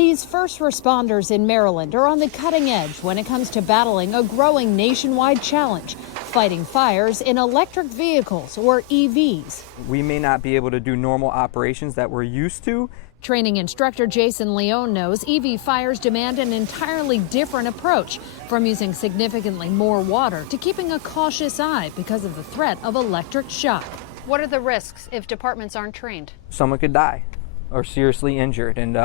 These first responders in Maryland are on the cutting edge when it comes to battling a growing nationwide challenge, fighting fires in electric vehicles, or EVs. We may not be able to do normal operations that we're used to. Training instructor Jason Leone knows EV fires demand an entirely different approach, from using significantly more water to keeping a cautious eye because of the threat of electric shock. What are the risks if departments aren't trained? Someone could die or seriously injured, and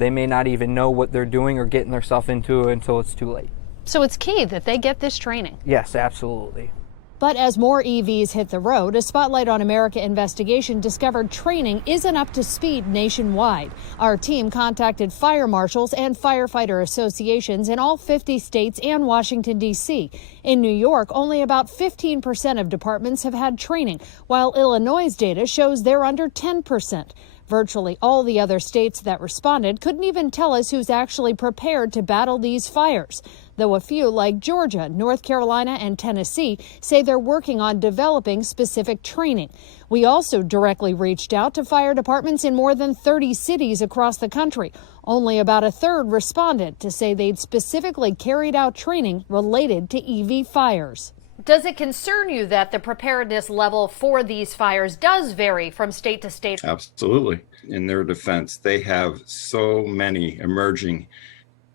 they may not even know what they're doing or getting themselves into until it's too late. So it's key that they get this training. Yes, absolutely. But as more EVs hit the road, a Spotlight on America investigation discovered training isn't up to speed nationwide. Our team contacted fire marshals and firefighter associations in all 50 states and Washington, D.C. In New York, only about 15% of departments have had training, while Illinois' data shows they're under 10%. Virtually all the other states that responded couldn't even tell us who's actually prepared to battle these fires, though a few like Georgia, North Carolina, and Tennessee say they're working on developing specific training. We also directly reached out to fire departments in more than 30 cities across the country. Only about a third responded to say they'd specifically carried out training related to EV fires. Does it concern you that the preparedness level for these fires does vary from state to state? Absolutely. In their defense, they have so many emerging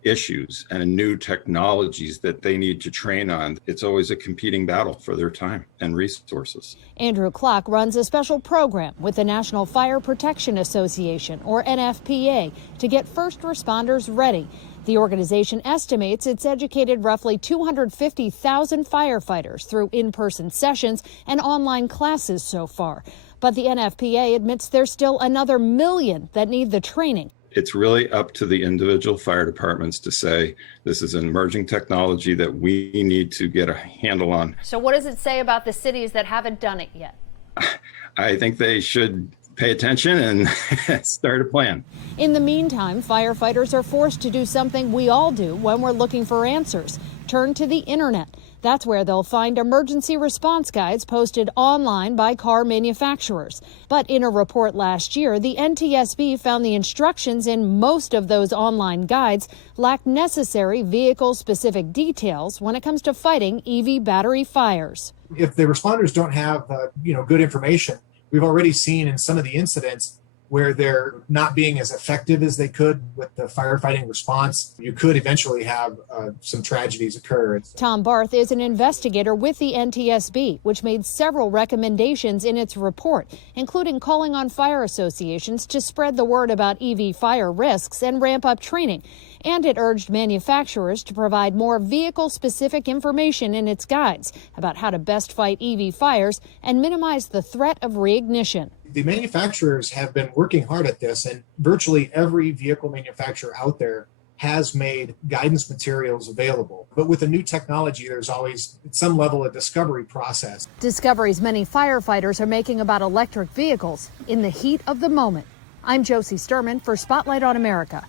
issues and new technologies that they need to train on. It's always a competing battle for their time and resources. Andrew Clark runs a special program with the National Fire Protection Association, or NFPA, to get first responders ready. The organization estimates it's educated roughly 250,000 firefighters through in-person sessions and online classes so far. But the NFPA admits there's still another million that need the training. It's really up to the individual fire departments to say, this is an emerging technology that we need to get a handle on. So what does it say about the cities that haven't done it yet? I think they should pay attention and start a plan. In the meantime, firefighters are forced to do something we all do when we're looking for answers: turn to the internet. That's where they'll find emergency response guides posted online by car manufacturers. But in a report last year, the NTSB found the instructions in most of those online guides lack necessary vehicle-specific details when it comes to fighting EV battery fires. If the responders don't have good information, we've already seen in some of the incidents where they're not being as effective as they could with the firefighting response. You could eventually have some tragedies occur. Tom Barth is an investigator with the NTSB, which made several recommendations in its report, including calling on fire associations to spread the word about EV fire risks and ramp up training. And it urged manufacturers to provide more vehicle-specific information in its guides about how to best fight EV fires and minimize the threat of reignition. The manufacturers have been working hard at this, and virtually every vehicle manufacturer out there has made guidance materials available. But with the new technology, there's always some level of discovery process. Discoveries many firefighters are making about electric vehicles in the heat of the moment. I'm Josie Sturman for Spotlight on America.